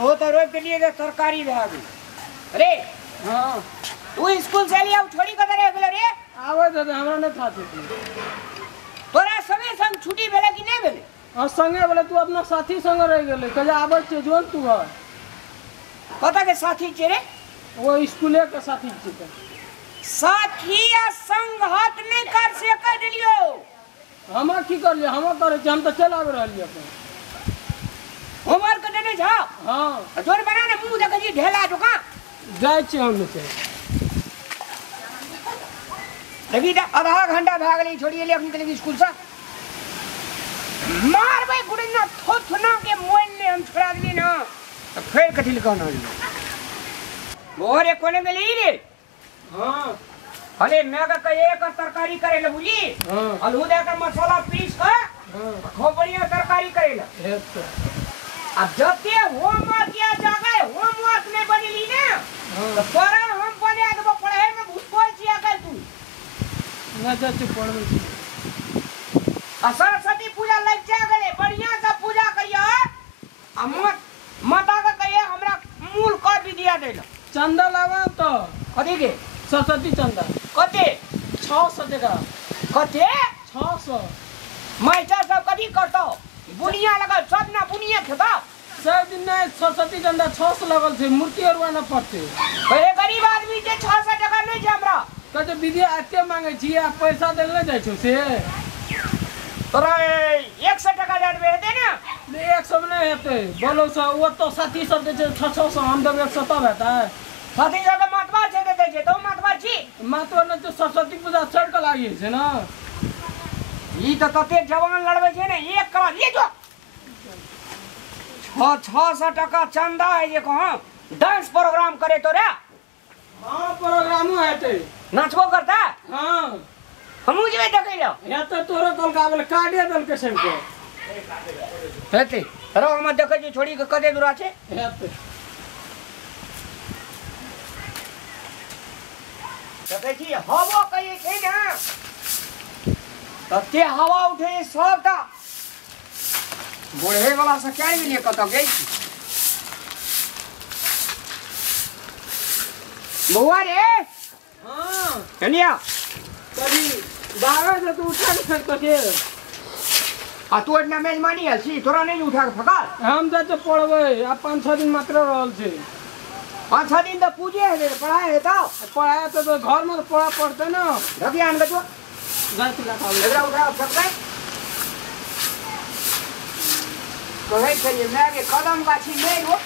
रो तो रोज के लिए तो सरकारी भाग अरे हां तू स्कूल से लिया छोड़ी कदर है गेल रे आवे तो हमरा न था तोरा संगे संग छुट्टी भेले कि नहीं भेले हां संगे बोले तू अपना साथी संग रह गेले कजा आवे छे जोन तू है पता के साथी छे रे वो स्कूले के साथी छे साथी या संग हाथ नहीं कर से कह दिलियो हम की कर लियो हम करे हम तो चल आवे रहलियो अपन होमवर्क देने जा हां जोर बना ने मुंह देख जी ढेला जो का जाय छे हम से लगी आधा घंटा भाग ली छोड़िए ले अपनी कलेगी स्कूल से मार भाई गुड़ना थोथना के मोल ले हम छोड़ा दी ना तो फिर कथि लिखाना है मोरे कोने में ली रे हां अरे मैं का एक तरकारी करे ले बुझी हां आलू दे के मसाला पीस के हां खूब बढ़िया तरकारी करे ले अब जते होमवर्क किया जागे होमवर्क नहीं बनेली ना तो तोरा हम बने के पढ़ाई में भूसकोल छिया कर तू ना जाते पढ़वे सरस्वती पूजा लग जा गले बढ़िया से पूजा करियो आ माता का कहिए हमरा मूल का विद्या देला चंदा लावा तो कथि के सरस्वती चंदा कते 600 देगा कते 600 मास्टर सब कथि करतो बुनिया लगा सब ना बुनिया खेता सब दिन में सरस्वती चंदा 600 लगल थे मूर्ति अरवा न पड़ते ए गरीब आदमी के 600 टका नहीं छै हमरा कते विद्या आते मांगे छी आ पैसा देल न जाय छो से तोरा 100 टका देबे हेते ना ले 100 में नहीं हेते बोलो सा वो तो साथी सब दे 600 हम देब 100 तब हेता साथी सब मतबा छै देते छै तो मतबा छी मातो न तो सरस्वती पूजा चढ़ के लागी छै ना ई तो तते जवान लड़वे छै ने एक करा ले जो 600 टका चंदा है ये कहां डांस प्रोग्राम करे तो रे हां प्रोग्राम हेते नाचबो करता हां हमहु जेबे देखे लो या तो तोरे कल का बोले काटे दल के सब के हेते रो हम देखे जी छोड़ी के कदे दूरा छे हेते देखे छी हवा कही छै ना तते हवा उठे सबटा बोले वाला से क्या मिले कत गई बउआ रे हां कनिया कभी बागा से तू उठा के फेंक के आ तू एतना मेजमानी है छी तोरा नहीं उठा के फका हम तो पढ़बे आ 5-6 दिन मात्र रहल छै 5-6 दिन तो पूजे है पढ़ाई है तो पढ़ाया तो घर में पढ़ा पड़ते ना रखिए आन बचो घर के खाओ इधर उठा सकते तो है चलिए मैं के कदम गाछी नहीं हो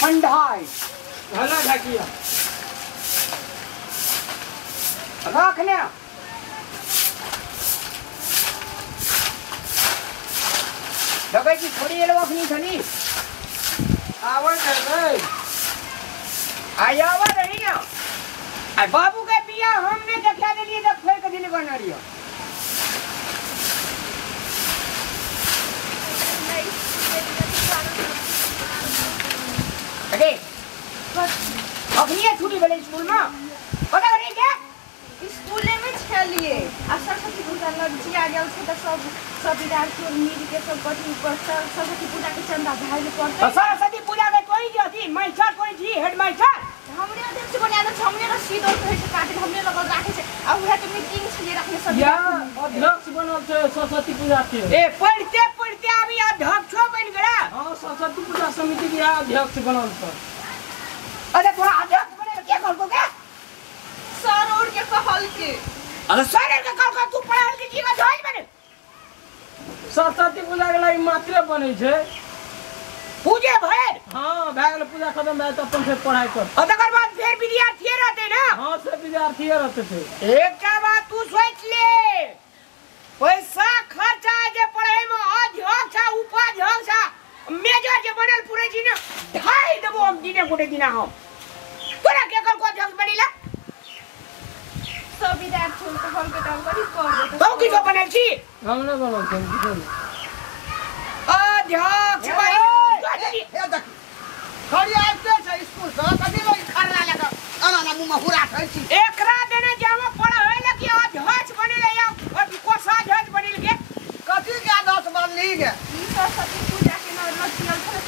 ठंडा है हला ढाकिया रख ले लगे कि थोड़ी ये लोग नहीं थनी आवत है भाई आयावा रही ना आ बाबू के बिया हमने देखा दे लिए जब फिर कदी नहीं बना रही अरे अभी ये छुट्टी वाले स्कूल में पता करें क्या स्कूले में छलिए आ सरस्वती पूजा लग जी आ गया उसके तो सब विद्यार्थी और मिल के सब कथी ऊपर सरस्वती पूजा के चंदा भाई पड़ते सरस्वती पूजा के कोई जो थी मास्टर कोई थी हेड मास्टर हमरे अध्यक्ष बनिया तो हमरे रसीद और कहे से काटे हमरे लगा राखे से आ उहे तो मीटिंग छलिए रखने सब या अध्यक्ष बनल छै सरस्वती पूजा के ए पढ़ते पढ़ते अभी अध्यक्ष बन गया हां सरस्वती पूजा समिति के अध्यक्ष बनल छै अरे तोरा अध्यक्ष बने क्या कर को क्या सर और के कहल के अरे सर के कल का तू पढ़ाई की जीवा जोई बने सरस्वती पूजा के लागि मात्र बनै छै पूजे भर हां भए गेल पूजा खत्म भए त अपन से पढ़ाई कर और तकर बाद फिर विद्यार्थी रहते ना हां सब विद्यार्थी रहते थे एक का बात तू सोच ले पैसा खर्चा जे पढ़ाई में अध्यक्ष उपाध्यक्ष मेजर जे बनल पूरे जी ने ढाई देबो हम दिने गोटे दिना हम तोरा के कर को अध्यक्ष बनिला सब विद्यार्थी को कहल के काम करी कर दे तो की जो बनल छी हम न बनल छै अध्यक्ष भाई हे देख खड़ी आते छै स्कूल से कथि लोग खरला लगा आना ना मुंह में हुरा छै छी एकरा देने जावा पढ़ाई ल कि अध्यक्ष बनिले या कोषाध्यक्ष बनिल के कथि के 10 बनली गे ई सरस्वती पूजा के न रचियल छै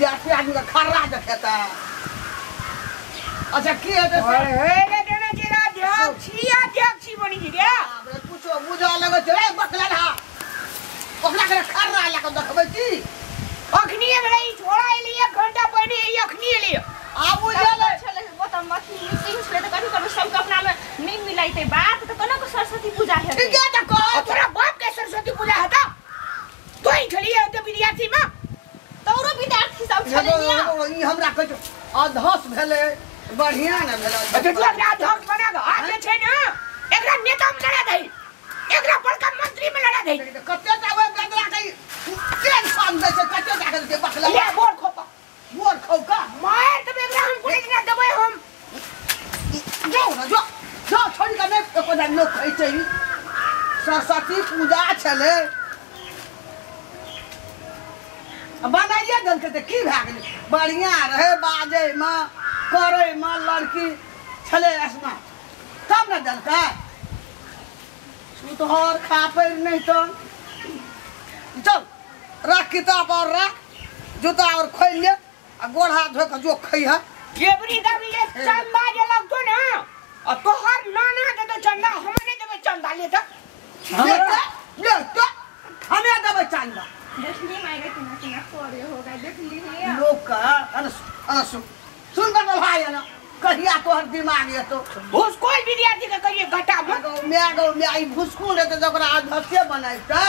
विद्यार्थी आदमी का खर्रा देखेता अच्छा की है तो और हे रे देना जेरा अध्यक्ष बनी गे कुछ बुझा लगे चले बकला रहा ओकरा के खर्रा लगा देखबै की अखनी में रही छोड़ा लिए 1 घंटा पहले ही अखनी लिए आबू जाले चले वो त मथी सिंह ले त कभी कभी सब अपना में नहीं मिलाइते बात तो कना को सरस्वती पूजा है ठीक है तो कह तोरा बाप के सरस्वती पूजा हता तो ही खड़ी है तो विद्यार्थी में तोरो विद्यार्थी सब चले ई हमरा कह अधस भेले बढ़िया न भेले अच्छा तू एकरा अध्यक्ष बना ग आगे छै ना एकरा नेता में लड़ा दई एकरा बड़का मंत्री में लड़ा दई कते जावे गदरा कई टेंशन दे से कते जाके के बकला ले बोल खोपा बोर खौका मार तब एकरा हम कुछ ना देबै हम जाओ ना जो छोड़ के नहीं तो कोना लोग कहै छै सरस्वती पूजा छले बनाइए दल के की भए गेलै बढ़िया रहे बाजे में करे में लड़की छले असमा तब न दल का सुतहर खापर नहीं तो चल रख किताब और रख जूता और खोल ले आ गोड़ हाथ धो के जो खई है केबरी दाबी ले चंदा जे लगतो ना आ तोहर नाना के तो चंदा हमने देबे चंदा ले त ले तो हमें देबे चंदा देखली मायरे किना किना करे होगा देखली है लोग का अनस सुन बगल भाई है ना कहिया तोहर दिमाग ये तो भूसकोल विद्यार्थी के कहिए घटा मैं आई भूसकुल है तो जकरा अध्यक्ष बनाइता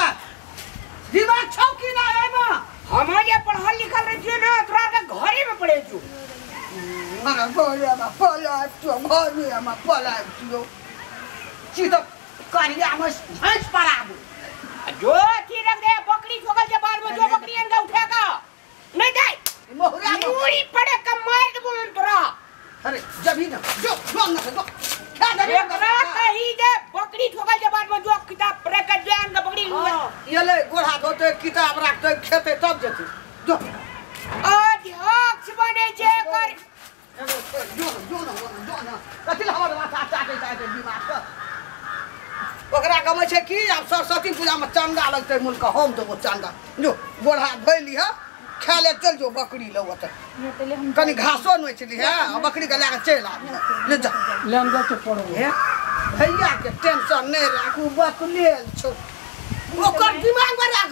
दिमाग छौ की ना है ना हम जे पढ़ल लिखल रहियो ना तोरा के घरे में पढ़े छु मगर बोले मा पोला तो घरे मा पोला तो सीधा करिया में भैंस पराबू जो थी रख दे बकरी ठोकल के बाद में जो बकरी इनका उठेगा नहीं दे मोहरा मूड़ी पड़े कम मार देबो हम तोरा अरे जभी ना जो ना क्या दे एकरा कही दे बकरी ठोकल के बाद में जो किताब पढ़ के जान का बकरी ये ले गोड़ा धोते किताब रखते खेते तब जते जो अध्यक्ष बने छे कर जो ना कथि हमर माथा चाटे दिमाग का ओकरा गमै छै कि अब सरस्वती पूजा में चंदा लगते मुल्क हम देबो चंदा जो गोड़ा धोइली है खा ले चल जो बकरी लवत कनी घासो नहीं चली है बकरी के लेके चल आ ले जा ले हम जाके पढ़ो हे भैया के टेंशन नहीं राखू बकले छो ओकर दिमाग में राख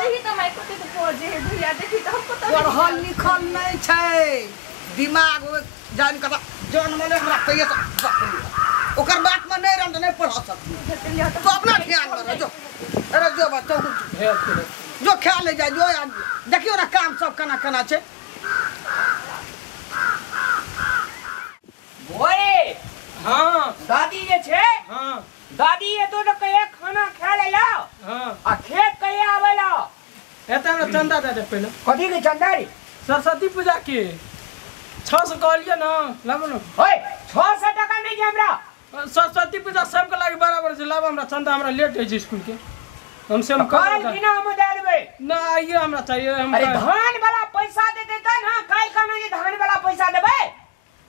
नहीं तो मैं कोते तो पहुंचे है भैया देखी तो हमको तो पढ़ल लिखल नहीं छै दिमाग जान कता जन्म ले हमरा कहिए तो ओकर बात में नहीं रंद नहीं पढ़ सकती तो अपना ध्यान में जो अरे जो बात हे जो ख्याल ले जाए जो देखियो ना काम सब कना छे बोरे हां दादी जे छे हां दादी ये तो कहे खाना खा ले ला हां आ खेत कहे आवेला एता हमरा चंदा दे दे पहले कथी के चंदा रे सरस्वती पूजा के 600 कहलिए ना लाबो ना ओए 600 टका नहीं जे हमरा सरस्वती पूजा सबके लागि बराबर छै लाबो हमरा चंदा हमरा लेट है स्कूल के हमसे हम काल की ना हम दे देबे ना आइए हमरा चाहिए हम अरे धान वाला पैसा दे देता ना काल का ना ये धान वाला पैसा देबे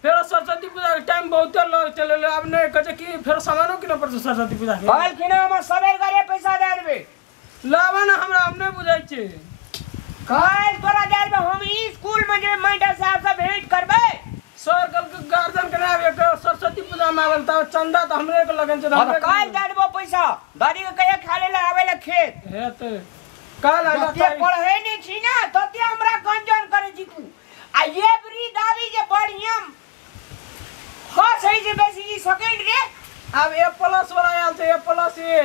फिर सरस्वती पूजा के टाइम बहुत चले अब नहीं कहे कि फिर सामानो कि न पड़ते सरस्वती पूजा के काल की ना हम सबेर करे पैसा दे देबे लाबो ना हमरा हम नहीं बुझाई छै काल तोरा दे देबे हम ई स्कूल में जे मास्टर साहब से भेंट करबे सर कल के गार्जियन के नाम एक सरस्वती पूजा में आवल त चंदा त हमरे के लगन छै अब काल दे देबो पैसा दादी के कहे खा ले ला आवेला खेत हे त काल आइला तते पढ़े नहीं छी ना तते हमरा गंजन करे छी तू आ ये बरी दादी जे बढ़िया हां सही से बेसी जी सेकंड रे अब ए प्लस वाला आयल छै ए प्लस ए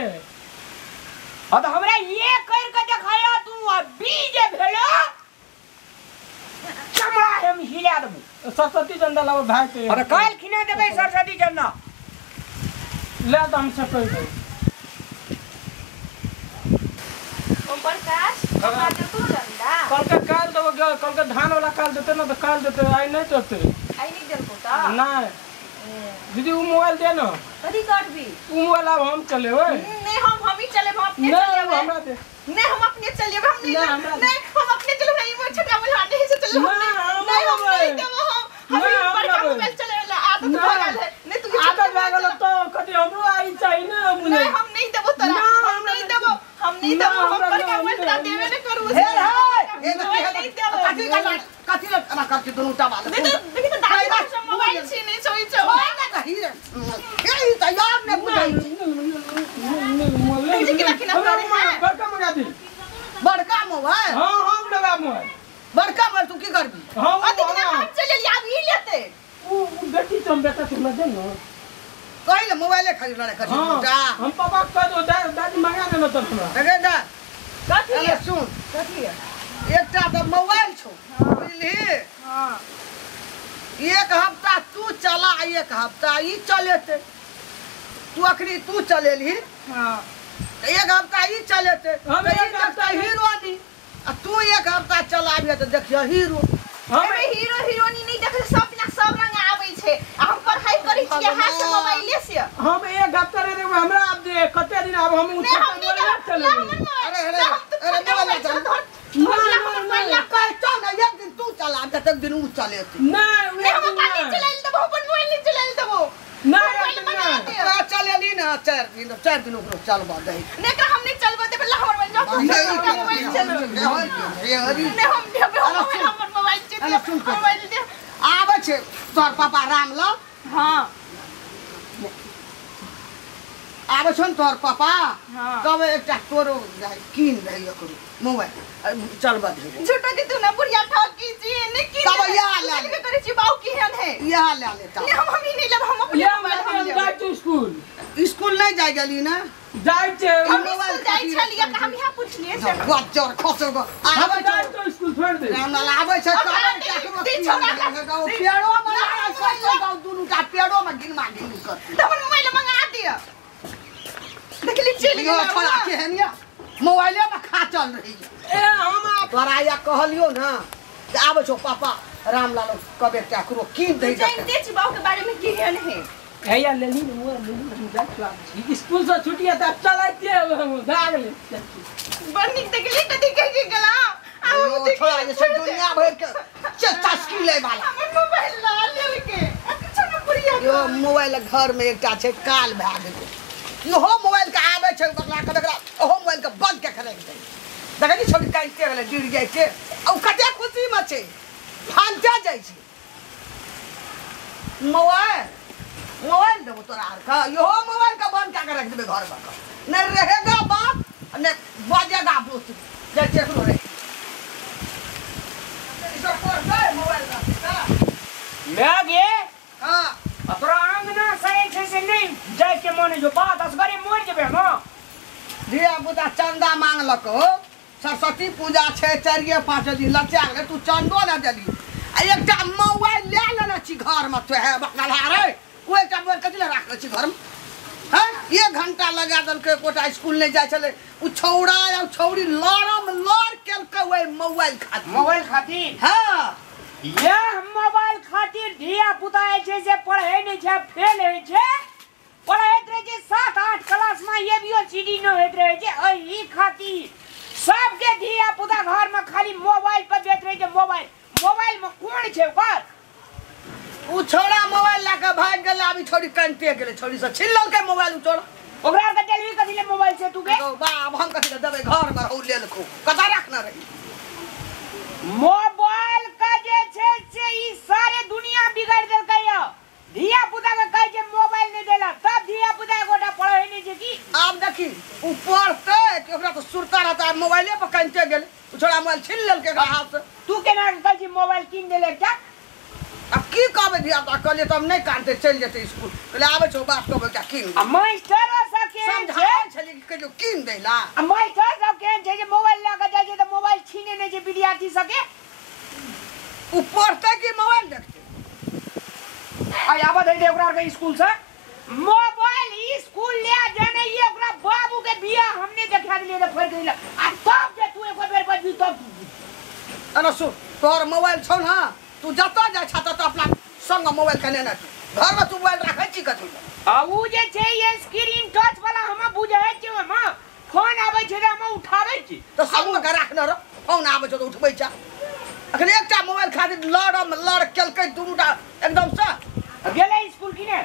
अब हमरा ये कर के दिखाया तू आ बी जे भेलो चमड़ा हम हिला देबो सरस्वती चंदा लाबो भाई के अब काल खिना देबे सरस्वती चंदा ले त हम सब कह दे ओम प्रकाश हमरा दे तू चंदा कल के काल देबो कल के धान वाला काल देते ना तो काल देते आई नहीं देते आई नहीं देल को ता नहीं दीदी वो मोबाइल दे ना कथी करबी वो मोबाइल अब हम चले ओए नहीं हम ही चले हम अपने नहीं चले हमरा दे नहीं हम अपने चले हम नहीं नहीं, हमरा नहीं हम अपने चले नहीं वो छका वाला नहीं से चले नहीं, नहीं हम नहीं देबो हम नहीं, पर का हमरा मोबाइल चले वाला आदत नहीं। भगल है नहीं तू आदत लागल तो कदी हमरो आई चाहिए ना मुझे नहीं हम नहीं देबो तोरा हम नहीं देबो हम नहीं देबो हम पर का मोबाइल तोरा देबे नहीं करू हे हे नहीं देबो कथि का कथि ल एना करछि दुनु टावा देखि त दादी से मोबाइल छीने सोइ छ ओइ ना कहि रे के त यार ने बुझाइ बड़का मंगा दी बड़का मोबाइल हां हम लगा मोबाइल बड़का मोबाइल तू की करबी हां अति हम चले अब ई लेते वो बेटी तुम बेटा तुम दे न कहिले मोबाइले खरीद लाने करछि बेटा हम पापा कह दो दादी मंगा देना तो हमरा अरे दा कथि अरे सुन कथि एकटा त मोबाइल छौ बुझली हां एक हफ्ता तू चला एक हफ्ता ई चलेते तू अखनी तू चलेली हां एक हफ्ता ई चलेते हम एक हफ्ता हीरोनी आ तू एक हफ्ता चलाबिए त देखियो हीरो हमें हीरो हीरोइनी नहीं देखे सब ना सब रंग आवे छे हम पढ़ाई करै छियै हाथ से मोबाइले से हम एक हफ्ता रे हमरा अब दे कते दिन अब हम नहीं हम नहीं चले अरे मोबाइल मोबाइल कह तो ना एक दिन तू चला त एक दिन ऊ चलेते नहीं हम पानी चलाइल देबो अपन मोबाइल नहीं चलाइल देबो नहीं चलेली ना 4 दिन ओकरो चलबा दे नहीं हम नहीं चलबा देबे ला हमर मोबाइल चलो नहीं हम हमर मोबाइल चलो मोबाइल दे आबै छै तोर पापा राम ल हां आबै छन तोर पापा हां कब एकटा तोरो कीन दे एकरो मोबाइल चलबा दे छोटा दी तू ना बुढ़िया ठगी छी ने की तब यहाँ ला ले। करे छी बाऊ केहन है यहाँ ले लेता नहीं हम ही नहीं लब हम अपने ये मोबाइल हम हम जाय छी स्कूल स्कूल नहीं जाय गेली ना जाय छी हम स्कूल जाई छलिए हम यहाँ पूछलिए से बच्चर खसो हम आबै जाय छै छी स्कूल छोड़ दे राम लाल आबै छै अब कबै आबै केकरो ती कीन छोड़ा दे गाँव पेड़ो में लगा छै गाँव दुनु टा पेड़ो में गिनमा गिन कर तब मोबाइल मंगा दिया देख ली चल यो गया छोड़ा केहनिया मोबाइले में खाचल रही ए हम तोरा या कहलियो ना कि आबै छौ पापा रामलाल कबे केकरो कीन दे जानते छी बाऊ के बारे में केहन है हैया लेली मोबाइल लेली जाय क्लास स्कूल से छुट्टी है तब चलाइते हम भाग ले बन्नी देख ली कथि कह के गेला यो छोड़ा ये से दुनिया भर के चस्की ले वाला हमर मोबाइल ला ले के अच्छा ना बुढ़िया यो मोबाइल घर में एकटा छै काल भए गेलै इहो मोबाइल के आबै छै बकला के देखला ओहो मोबाइल के बंद के खराब दे देखै छी छोटी काटते गेलै गिर जाइ छै औ कते खुशी में छै फांटा जाइ छै मोबाइल देबो तोरा आर का इहो मोबाइल के बंद के रख देबे घर में न रहेगा बात न बजेगा भूत जे चेकरो रे सब पर दे मोबाइल का मैं गे हां तोरा अंगना सही छै से नहीं जाय के मन जो बात असगरे मोर जेबे हम धिया पुता चंदा मांगलको सरस्वती पूजा छै 4-5 दिन लचा गेलै तू चंदो न देली आ एकटा मोबाइल ले लेना छी घर में तो है बकला रे ओ एकटा मोबाइल कथि ले राखले छी घर में हैं 1 घंटा लगा देलकै कोटा स्कूल नहीं जाय छले उ छौड़ा या छौड़ी लड़ केलकै ओइ मोबाइल खातिर हां यह मोबाइल खातिर धिया पुता छै से पढ़ै नै छै फेल होइ छै पढ़ैत रहे छै 7-8 क्लास में ये भी सीडी न होइत रहे छै एही खातिर सबके धिया पुता घर में खाली मोबाइल पर देख रहे छै मोबाइल में कोन छै ओकर उ छौड़ा मोबाइल लाके भाग गेलै अभी छौड़ी कानते गेलै छौड़ी से छीन लेलकै मोबाइल उ छौड़ा ओकरा के देलही कथि ले मोबाइल से तू के बाप हम कथि ले देबै घर में रहू लेलको कतऽ रखना रही मोबाइल का जे छै से ई सारे दुनिया बिगाड़ देलकै य धिया पुता के कहै छै मोबाइल नै देला तब धिया पुता गोटा पढ़ै नै छै की आब देखी उ पढ़तै कि ओकरा तो सुरता रहता मोबाइले पर कानते गेलै उ छोड़ा मोबाइल छीन लेलकै ओकरा हाथ से तू केना कहै छी मोबाइल किन देले एकटा अब की कहबै धिया पुता कहलिए तब नहीं कानते चल जेतै स्कूल कहले आबै छौ बाप कहबै क्या कीन आ मास्टरो सब के समझाबै छलिए कि कहियो कीन दैला आ मास्टर सब के छै जे मोबाइल लऽ के जाइ छै त मोबाइल छीने नै छै विद्यार्थी सबके उ पढ़तै कि मोबाइल देखतै आ आबा दे दे ओकरा के स्कूल से मोबाइल स्कूल ले जाने ये ओकरा बाबू के बियाह हमने देखा दिले त फेर गइला आ तब जे तू एक बेर बजबी तब अरे सुन तोर मोबाइल छौ ना तू जतऽ जाइ छ ततऽ अपना संग मोबाइल कने ना घर में तू मोबाइल राखै छी कथि आ उ जे छै ये स्क्रीन टच वाला हम बुझै छै हम फोन आबै छै त हम उठाबै छी तो संग में राखने रह फोन आबै छ त उठबै छ अखन एकटा मोबाइल खातिर लड़ केलकै दुनुटा एकदम से गेलै स्कूल की ने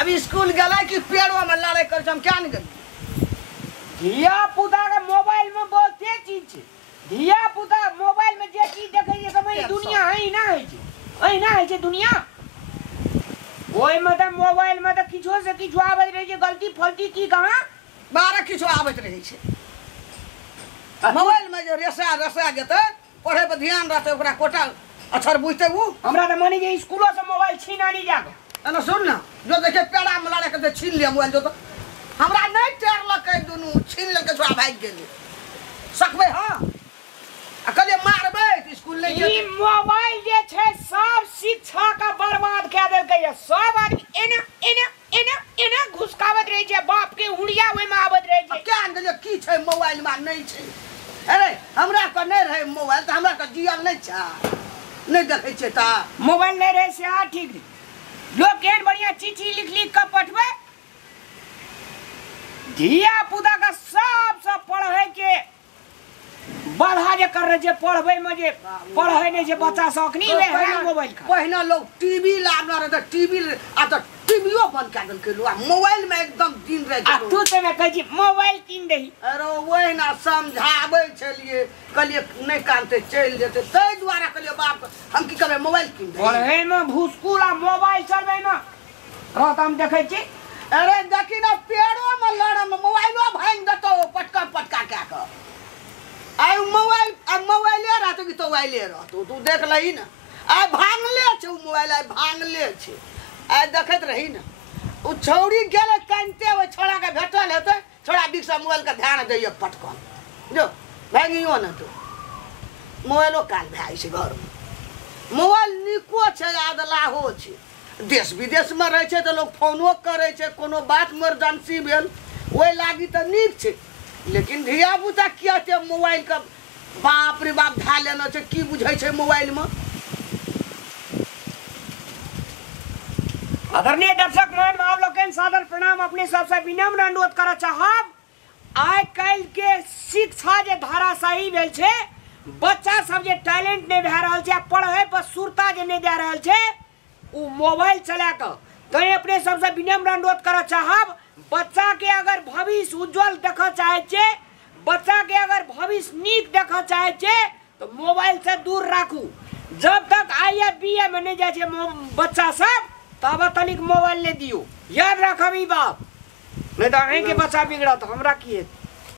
अभी स्कूल गेलै कि पेड़ो में लड़ाई कर हम क्या नहीं गेली धिया पुता के मोबाइल में बहुते चीज छै धिया पुता मोबाइल में जे चीज देखै छै समय दुनिया है ना है छै है ना है छै दुनिया ओइ में त मोबाइल में त किछो से किछो आबैत रहै छै गलती फलती की कहाँ 12 किछो आबैत रहै छै मोबाइल में जे रसा जेतै पढ़े पर ध्यान रहतै ओकरा कोटा अक्षर बुझतै उ हमरा त माने जे स्कूलो से मोबाइल छीना नहीं जाके एना सुन ना जो देखे पेड़ा में लड़े के छीन लिया मोबाइल जो तो हमरा नहीं टेरलकै दुनू छीन लेलकै छोड़ा भाग गेलै सकबै हां आ कहलिए मारबै त स्कूल नहीं ई जेतै मोबाइल जे छै सब शिक्षा का बर्बाद कए देलकै है सब आदमी एना घुसकावत रहै छै बाप के हुड़िया ओइ में आबत रहै छै क्या अंदर की छै मोबाइल में नहीं छै अरे हमरा को नहीं रहे मोबाइल त हमरा को जियल नहीं छै नहीं देखै छै त मोबाइल नहीं रहे से आ ठीक नहीं लोग केहन बढ़िया चिट्ठी लिख के पठबै धिया पुता का सब पढ़े के बाधा जे कर रहे छै पढ़बै में जे पढ़ै नहीं छै बच्चा सब नहीं वे है मोबाइल का पहिने लोग टीवी लावना रहे त टीवी आ त टीवीओ बंद कर देलकै लोग मोबाइल में एकदम दिन रह आ तू त मैं कहै छी मोबाइल किन दही अरे वही ना समझाबै छलिए कहलिए नहीं कानते चल जेते तै द्वारा कहलिए बाप हम की करबै मोबाइल किन दे पढ़ै में भूसकुल आ मोबाइल चलबै में रात हम देखै छी अरे देखी ना पेड़ो में लड़ में मोबाइलो भांग देतो पटका क्या कर आई मोबाइले रहतो कि तो मोबाइले रहतो तू देख लही ना आई भांगले छै मोबाइल आई भांगले छै आई देखत रही ना उ छौरी गेले कानते ओ छोड़ा के भेटल हेतै छोड़ा बिक्सा मोबाइल का ध्यान दैय पटकन जो भांगियो ना तो मोबाइलो काल भाई छै घर में मोबाइल निको छै आदलाहो छै देश विदेश में रहे छै तो लोग फोनो करे छै कोनो बात इमरजेंसी भेल ओइ लागी त नीक छै लेकिन धिया पुता किया ते मोबाइल का बाप रे बाप धा लेना छै की बुझै छै मोबाइल में आदरणीय दर्शक महान महावलोकन सादर प्रणाम अपने सबसे विनम्र अनुरोध करऽ चाहब आइ काल्हि के शिक्षा जे धाराशाही भेल छै बच्चा सब जे टैलेंट नहीं भए रहल छै पढ़े पर सुरता जे नहीं दे रहल छै उ मोबाइल चला के तै अपने सबसे विनम्र अनुरोध करऽ चाहब बच्चा के अगर भविष्य उज्जवल देखऽ चाहे छै बच्चा के अगर भविष्य नीक देखऽ चाहे छै तो मोबाइल से दूर राखू जब तक IF BA में नहीं जाए छै बच्चा सब तब तनिक मोबाइल ले दियो याद रखब ई बात नहीं तो अहीं के बच्चा बिगड़त हमरा की है